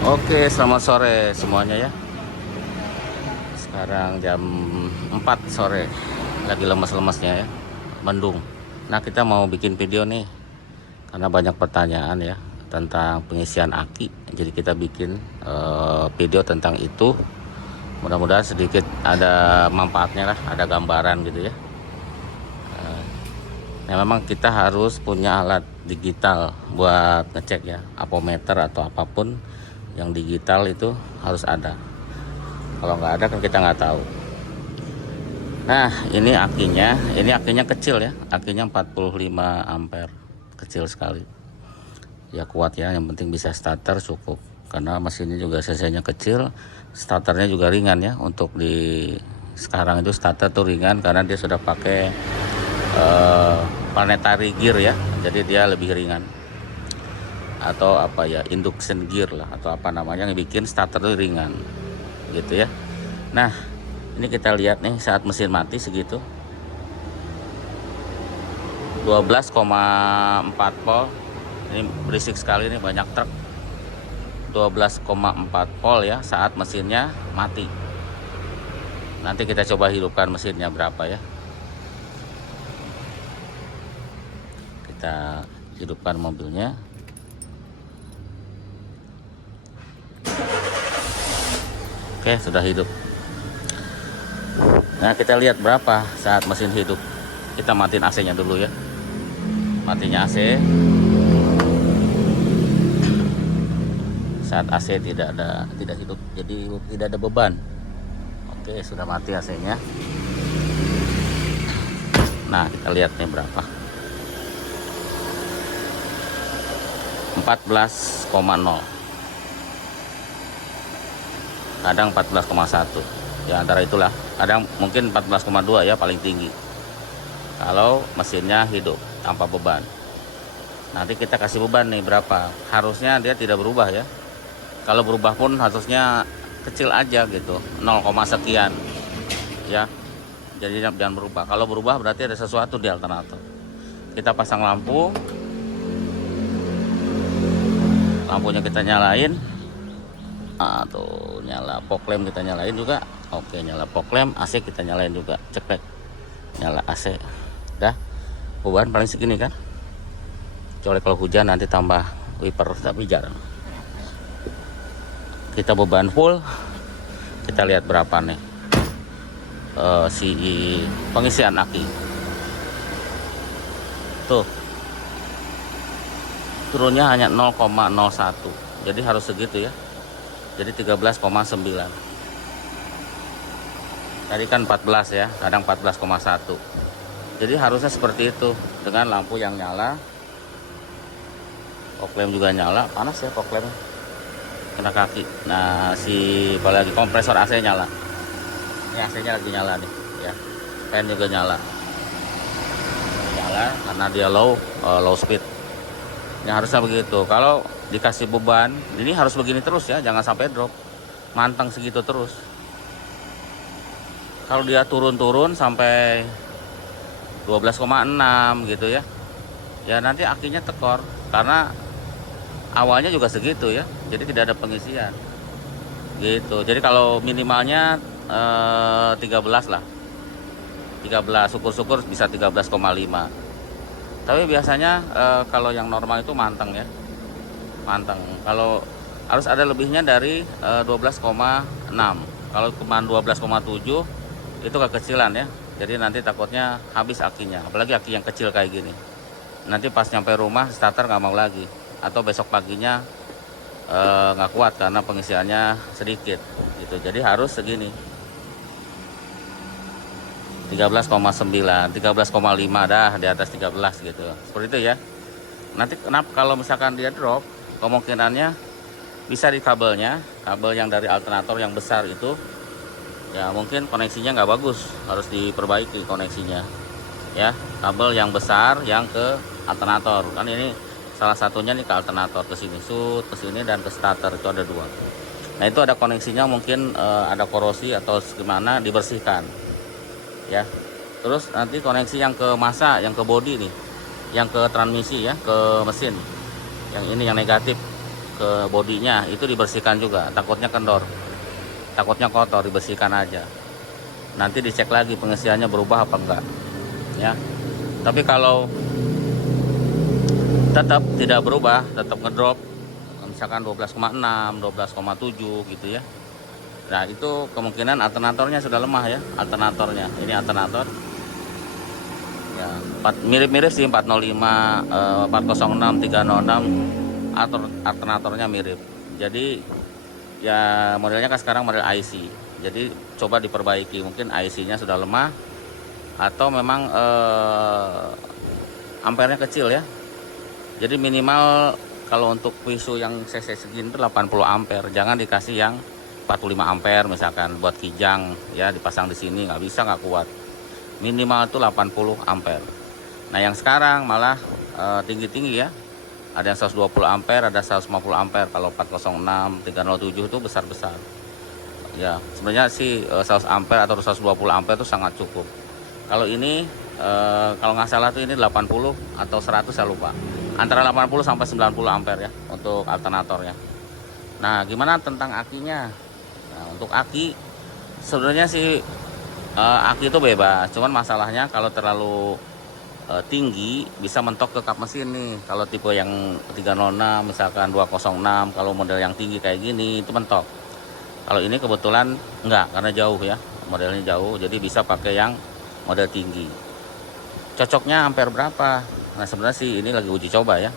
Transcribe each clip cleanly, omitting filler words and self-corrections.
Oke, selamat sore semuanya ya. Sekarang jam 4 sore. Lagi lemas-lemasnya ya. Mendung. Nah, kita mau bikin video nih. Karena banyak pertanyaan ya tentang pengisian aki. Jadi kita bikin video tentang itu. Mudah-mudahan sedikit ada manfaatnya lah, ada gambaran gitu ya. Nah, memang kita harus punya alat digital buat ngecek ya, apometer atau apapun yang digital itu harus ada. Kalau nggak ada kan kita nggak tahu. Nah, ini akinya kecil ya, akinya 45 ampere, kecil sekali. Ya kuat ya, yang penting bisa starter cukup. Karena mesinnya juga cc-nya kecil, starternya juga ringan ya. Untuk di sekarang itu starter tuh ringan karena dia sudah pakai planetary gear ya, jadi dia lebih ringan, atau apa ya, induction gear lah atau apa namanya, yang bikin starter itu ringan gitu ya. Nah, ini kita lihat nih saat mesin mati segitu 12,4 volt. Ini berisik sekali nih, banyak truk. 12,4 volt ya saat mesinnya mati. Nanti kita coba hidupkan mesinnya berapa ya. Kita hidupkan mobilnya. Oke, sudah hidup. Nah, kita lihat berapa saat mesin hidup. Kita matiin AC-nya dulu ya. Matinya AC. Saat AC tidak hidup, jadi tidak ada beban. Oke, sudah mati AC-nya. Nah, kita lihat nih berapa. 14,0. Kadang 14,1 ya, antara itulah. Kadang mungkin 14,2 ya paling tinggi kalau mesinnya hidup tanpa beban. Nanti kita kasih beban nih berapa, harusnya dia tidak berubah ya. Kalau berubah pun harusnya kecil aja gitu, 0, sekian ya. Jadi jangan berubah. Kalau berubah berarti ada sesuatu di alternator. Kita pasang lampunya kita nyalain. Tuh nyala, fog lamp kita nyalain juga. Oke, nyala fog lamp. AC kita nyalain juga, ceklek, nyala AC. Dah, beban paling segini kan. Kecuali kalau hujan nanti tambah wiper, tapi jarang. Kita beban full. Kita lihat berapa nih si pengisian aki. Tuh, turunnya hanya 0,01. Jadi harus segitu ya. Jadi 13,9. Tadi kan 14 ya, kadang 14,1. Jadi harusnya seperti itu, dengan lampu yang nyala, fog lamp juga nyala. Panas ya fog lamp, kena kaki. Nah, apalagi kompresor AC nyala. Ini AC-nya lagi nyala nih ya. Fan juga nyala karena dia low speed. Ini harusnya begitu. Kalau dikasih beban, ini harus begini terus ya, jangan sampai drop. Manteng segitu terus. Kalau dia turun sampai 12,6 gitu ya, ya nanti akinya tekor. Karena awalnya juga segitu ya, jadi tidak ada pengisian gitu. Jadi kalau minimalnya 13 lah, 13, syukur-syukur bisa 13,5. Tapi biasanya kalau yang normal itu manteng ya, manteng. Kalau harus ada lebihnya dari 12,6. Kalau cuma 12,7 itu kekecilan ya. Jadi nanti takutnya habis akinya, apalagi aki yang kecil kayak gini. Nanti pas nyampe rumah starter nggak mau lagi, atau besok paginya nggak kuat karena pengisiannya sedikit gitu. Jadi harus segini, 13,9, 13,5 dah, di atas 13 gitu. Seperti itu ya. Nanti kenapa kalau misalkan dia drop, kemungkinannya bisa di kabelnya, kabel yang dari alternator yang besar itu ya, mungkin koneksinya nggak bagus, harus diperbaiki koneksinya ya. Kabel yang besar yang ke alternator, kan ini salah satunya nih ke alternator, ke sini ke sini dan ke starter, itu ada dua. Nah, itu ada koneksinya, mungkin ada korosi atau gimana, dibersihkan ya. Terus nanti koneksi yang ke massa, yang ke bodi nih, yang ke transmisi ya, ke mesin, yang ini yang negatif, ke bodinya itu dibersihkan juga, takutnya kendor, takutnya kotor, dibersihkan aja. Nanti dicek lagi pengisiannya berubah apa enggak ya. Tapi kalau tetap tidak berubah, tetap ngedrop misalkan 12,6, 12,7 gitu ya. Nah itu kemungkinan alternatornya sudah lemah ya. Alternatornya ini alternator ya, mirip-mirip sih 405, 406, 306, alternatornya mirip. Jadi ya modelnya kan sekarang model IC. Jadi coba diperbaiki, mungkin IC-nya sudah lemah atau memang ampernya kecil ya. Jadi minimal kalau untuk Visu yang cc segini itu 80 ampere, jangan dikasih yang 45 ampere misalkan buat kijang ya, dipasang di sini nggak bisa, nggak kuat. Minimal itu 80 ampere. Nah yang sekarang malah tinggi-tinggi ya, ada yang 120 ampere, ada 150 ampere. Kalau 406, 307 itu besar-besar ya. Sebenarnya sih 100 ampere atau 120 ampere itu sangat cukup. Kalau ini kalau nggak salah tuh ini 80 atau 100, saya lupa, antara 80 sampai 90 ampere ya untuk alternatornya. Nah gimana tentang akinya? Nah untuk aki sebenarnya sih aki itu bebas, cuman masalahnya kalau terlalu tinggi bisa mentok ke kap mesin nih. Kalau tipe yang 306 misalkan 206, kalau model yang tinggi kayak gini itu mentok. Kalau ini kebetulan enggak, karena jauh ya, modelnya jauh, jadi bisa pakai yang model tinggi. Cocoknya ampere berapa? Nah sebenarnya sih ini lagi uji coba ya,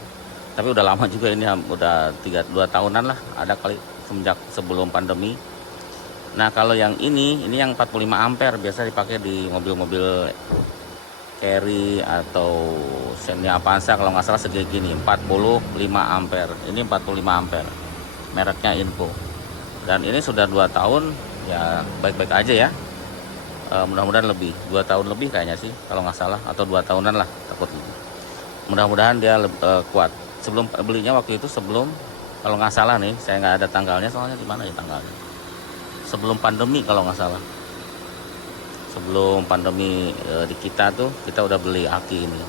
tapi udah lama juga, ini udah 2 tahunan lah ada kali, semenjak sebelum pandemi. Nah kalau yang ini yang 45 ampere biasa dipakai di mobil-mobil carry atau Xenia Avanza, kalau nggak salah segini 45 ampere. Ini 45 ampere, mereknya Info. Dan ini sudah 2 tahun ya, baik-baik aja ya. Mudah-mudahan lebih 2 tahun lebih kayaknya sih kalau nggak salah, atau 2 tahunan lah takut. Mudah-mudahan dia kuat. Sebelum belinya waktu itu, sebelum, kalau nggak salah nih, saya nggak ada tanggalnya soalnya, di mana ya tanggalnya, sebelum pandemi kalau nggak salah, sebelum pandemi di kita tuh kita udah beli aki ini,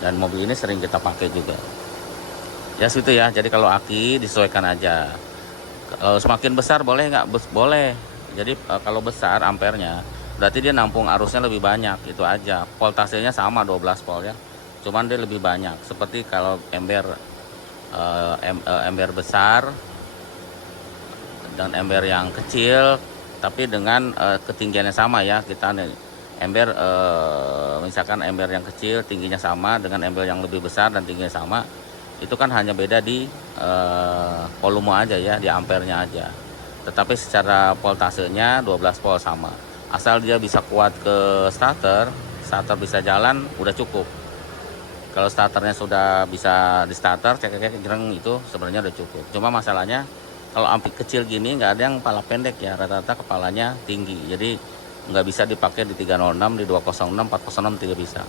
dan mobil ini sering kita pakai juga ya situ ya. Jadi kalau aki disesuaikan aja, kalau semakin besar boleh nggak? Boleh. Jadi kalau besar ampernya berarti dia nampung arusnya lebih banyak, itu aja. Voltasenya sama 12 volt ya, cuman dia lebih banyak. Seperti kalau ember besar dan ember yang kecil tapi dengan ketinggiannya sama ya. Kita ember misalkan ember yang kecil tingginya sama dengan ember yang lebih besar dan tingginya sama, itu kan hanya beda di volume aja ya, di ampernya aja. Tetapi secara voltasenya 12 volt sama. Asal dia bisa kuat ke starter bisa jalan, udah cukup. Kalau starternya sudah bisa di starter, cek gereng, itu sebenarnya udah cukup. Cuma masalahnya kalau ampli kecil gini nggak ada yang kepala pendek ya, rata-rata kepalanya tinggi. Jadi nggak bisa dipakai di 306, di 206, 406 tidak bisa.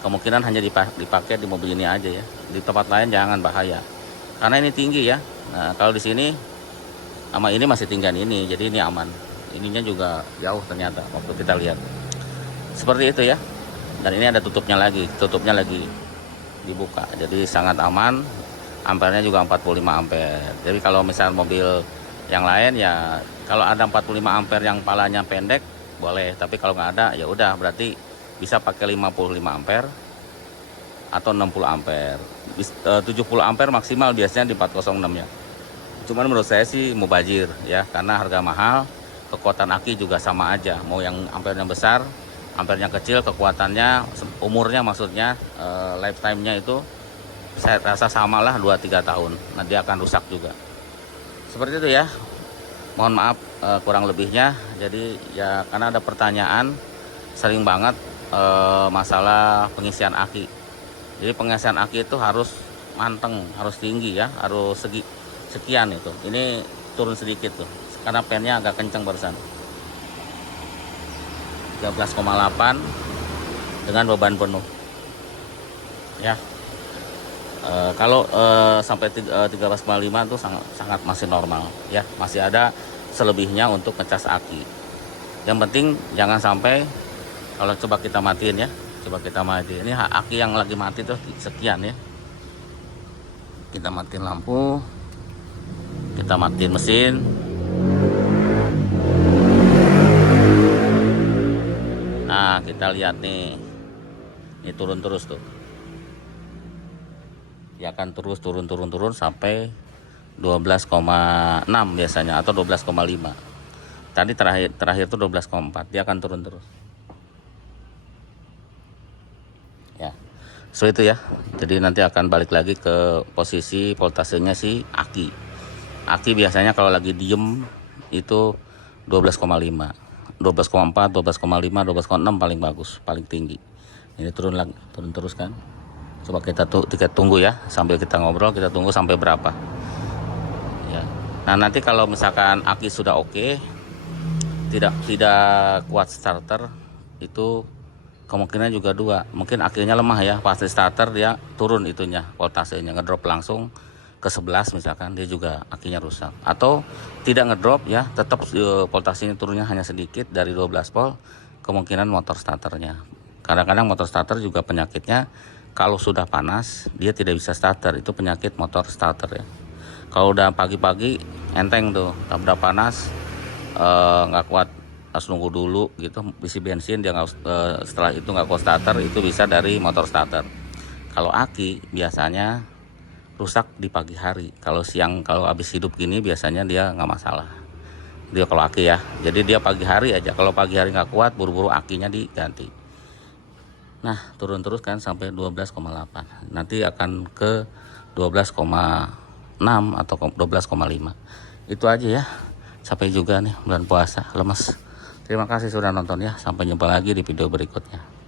Kemungkinan hanya dipakai di mobil ini aja ya. Di tempat lain jangan, bahaya. Karena ini tinggi ya. Nah kalau di sini sama ini masih tinggian ini, jadi ini aman. Ininya juga jauh ternyata waktu kita lihat. Seperti itu ya. Dan ini ada tutupnya lagi dibuka. Jadi sangat aman. Ampernya juga 45 ampere. Jadi kalau misal mobil yang lain ya, kalau ada 45 ampere yang palanya pendek boleh, tapi kalau nggak ada ya udah, berarti bisa pakai 55 ampere atau 60 ampere. 70 ampere maksimal biasanya di 406 ya. Cuman menurut saya sih mubazir ya, karena harga mahal, kekuatan aki juga sama aja. Mau yang ampernya besar, ampernya kecil, kekuatannya, umurnya maksudnya, lifetime-nya itu saya rasa samalah 2-3 tahun. Nah dia akan rusak juga. Seperti itu ya. Mohon maaf kurang lebihnya. Jadi ya karena ada pertanyaan sering banget masalah pengisian aki. Jadi pengisian aki itu harus manteng, harus tinggi ya, harus sekian itu. Ini turun sedikit tuh, karena pennya agak kenceng barusan. 13,8 dengan beban penuh. Ya. Kalau sampai 13,5 itu sangat masih normal ya, masih ada selebihnya untuk ngecas aki. Yang penting jangan sampai, kalau coba kita matiin ya, ini aki yang lagi mati tuh sekian ya. Kita matiin lampu. Kita matiin mesin. Nah, kita lihat nih. Ini turun terus tuh. Dia akan terus turun sampai 12,6 biasanya atau 12,5. Tadi terakhir tuh 12,4. Dia akan turun terus. Ya. So itu ya. Jadi nanti akan balik lagi ke posisi voltasenya si aki. Aki biasanya kalau lagi diem itu 12,5, 12,4, 12,5, 12,6 paling bagus, paling tinggi. Ini turun lagi, turun terus kan. Coba kita tunggu ya, sambil kita ngobrol, kita tunggu sampai berapa. Ya. Nah, nanti kalau misalkan aki sudah oke, tidak kuat starter, itu kemungkinan juga dua. Mungkin akinya lemah ya, pasti starter dia turun itunya, voltasenya ngedrop langsung ke 11 misalkan, dia juga akinya rusak. Atau tidak ngedrop ya, tetap voltasenya turunnya hanya sedikit dari 12 volt, kemungkinan motor starternya. Kadang-kadang motor starter juga penyakitnya kalau sudah panas dia tidak bisa starter, itu penyakit motor starter ya. Kalau udah pagi-pagi enteng tuh, udah panas nggak kuat, harus nunggu dulu gitu, isi bensin dia setelah itu nggak kuat starter, itu bisa dari motor starter. Kalau aki biasanya rusak di pagi hari. Kalau siang, kalau habis hidup gini biasanya dia nggak masalah. Dia kalau aki ya, jadi dia pagi hari aja. Kalau pagi hari nggak kuat, buru-buru akinya diganti. Nah, turun terus kan sampai 12,8. Nanti akan ke 12,6 atau 12,5. Itu aja ya. Sampai juga nih bulan puasa, lemes. Terima kasih sudah nonton ya. Sampai jumpa lagi di video berikutnya.